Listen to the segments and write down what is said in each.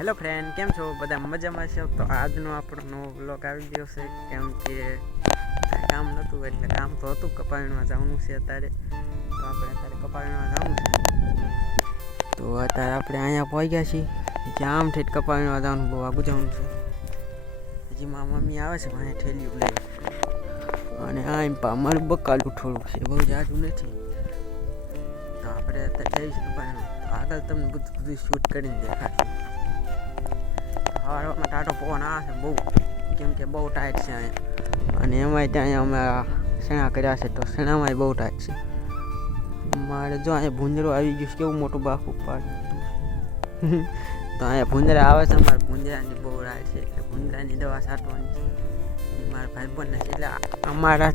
Hello friend કેમ છો? બધા મજામાં છો? તો આજનો આપણો નવો બ્લોગ આવી ગયો છે. કેમ કે કામ નહોતું, એટલે કામ તો હતું કપાવીમાં જવાનું છે અત્યારે. તો આપણે અત્યારે કપાવીમાં જવું છે. તો અત્યારે આપણે અહીંયા પહોંચ્યા છીએ. જામ ઠેઠ કપાવીમાં જવાનું બહુ આગું જવાનું છે. હજી મારા મમ્મી આવે છે મને ઠેલિયું લઈ અને આ એમ પા અમારું બકાલું થોડુંક છે, બહુ જાજુ નથી. તો આપણે અત્યારે જઈશું કપાવીમાં તો આગળ તમને બધું બધું શૂટ કરીને દેખાડશું. હવામાં ટાટો પવન આવે છે બહુ. કેમ કે બહુ ટાઈટ છે અહીંયા. અને એમાંય ત્યાં અમે આ શેણા કર્યા છે, તો શેણામાંય બહુ ટાઈટ છે. મારે જો અહીંયા ભૂંજરો આવી ગયું છે, કેવું મોટું બાફું પાડી તો અહીંયા ભૂંજરા આવે છે, અમારે ભૂંજરાની બહુ રાય છે, એટલે ભૂંજરાની દવા છાંટવાની છે. મારા ભાઈબંધ છે, એટલે અમારા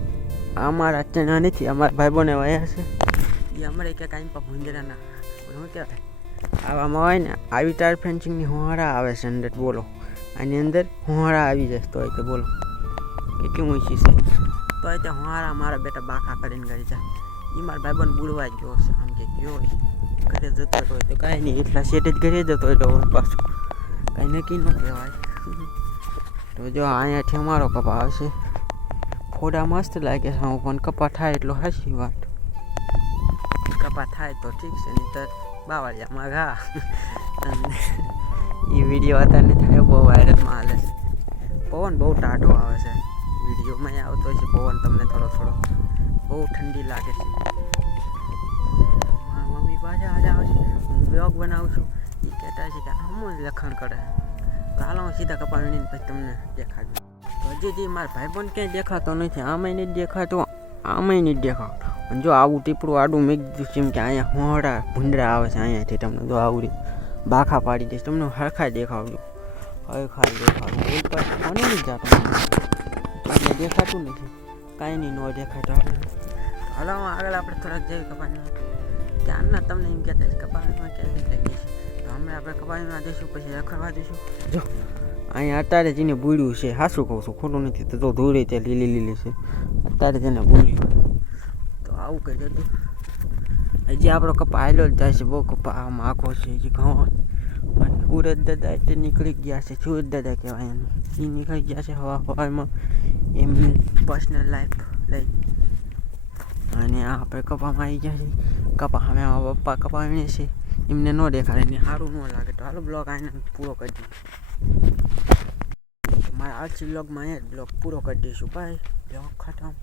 અમારા ચણા નથી, અમારા ભાઈબંધને વયા છે. એ અમારે ક્યાંક પણ ભૂંજરાના, શું કહેવાય? આવામાં હોય ને, આવી ટાયર ફેન્સિંગની હોહારા આવે છે અંદર, બોલો. આની અંદર હોહારા આવી જાય તો તો બોલો. કેટલી ઊંચી છે. તો તે હોહારા મારા બેટા બાખા કરીને કરી જાય. એ મારા ભાઈબંધ બુડવા જ ગયો છે, આમ કે ગયો હોય ઘરે જતો હોય તો કાંઈ નહીં, એટલા સેટ જ ઘરે જતો હોય તો પાછું. કાંઈ નક્કી ન કહેવાય. તો જો અહીંયાથી અમારો કપા આવશે ફોડા મસ્ત લાગે છે, હું પણ કપા થાય એટલો હશે વાત. કપા થાય તો ઠીક છે નહીં તો બાવળિયામાં ઘા એ વીડિયો અત્યારે થાય બહુ વાયરલમાં હાલે પવન બહુ ટાઢો આવે છે. વિડીયોમાં આવતો છે પવન, તમને થોડો થોડો. બહુ ઠંડી લાગે છે. મારા મમ્મી પાછા આજે આવે છે. હું બ્લોગ બનાવું છું. એ કહેતા છે કે આમ જ લખણ કરે. તો હાલો હું સીધા કપાવીને પછી તમને દેખાડું. તો જે મારા મારા ભાઈબંધ ક્યાંય દેખાતો નથી. આમાંય નહીં દેખાતો, આમાંય નહીં દેખાતો. અને જો આવું ટીપડું આડું મેં દીધું જેમ કે અહીંયા હોંડા, ભૂંડરા આવે છે અહીંયાથી તમને જો આવડી બાખા પાડી દઈશ, તમને હરખા દેખાડજો હરખા દેખાડું મને નહીં જાતું. દેખાતું નથી. કાંઈ નહીં, ન દેખાતો હાલો આગળ આપણે થોડાક જઈએ કપાણીમાં ત્યારના તમને એમ કહેતા છે કપાણીમાં ક્યાં જઈ શકીએ તો હમણાં આપણે કપાણીમાં જઈશું, પછી રખડવા જઈશું. જો, અહીંયા અત્યારે જેને બૂડ્યું છે, હાસું કહું છું, ખોટું નથી, તો જો ધૂળી તે લીલી લીલી છે. અત્યારે તેને બુડ્યું આવું કહી દેતું હજી આપણો કપા હાલ્યો જ થાય છે, બહુ કપા આમ આખો છે, હજી ઘઉં અને ઉરદ દાદા એટલે નીકળી ગયા છે સુરત દાદા કહેવાય એનું. એ નીકળી ગયા છે હવા હવામાં એમની પર્સનલ લાઈફ લઈ. અને આપણે કપામાં આવી ગયા છે. કપા અમે પપ્પા કપાવીને છે એમને ન દેખાડે, ને સારું ન લાગે. તો હાલો બ્લોગ આને પૂરો કરી દઈએ. મારા આજ બ્લોગમાં અહીંયા બ્લોગ પૂરો કરી દઈશું. ભાઈ બ્લોગ ખતમ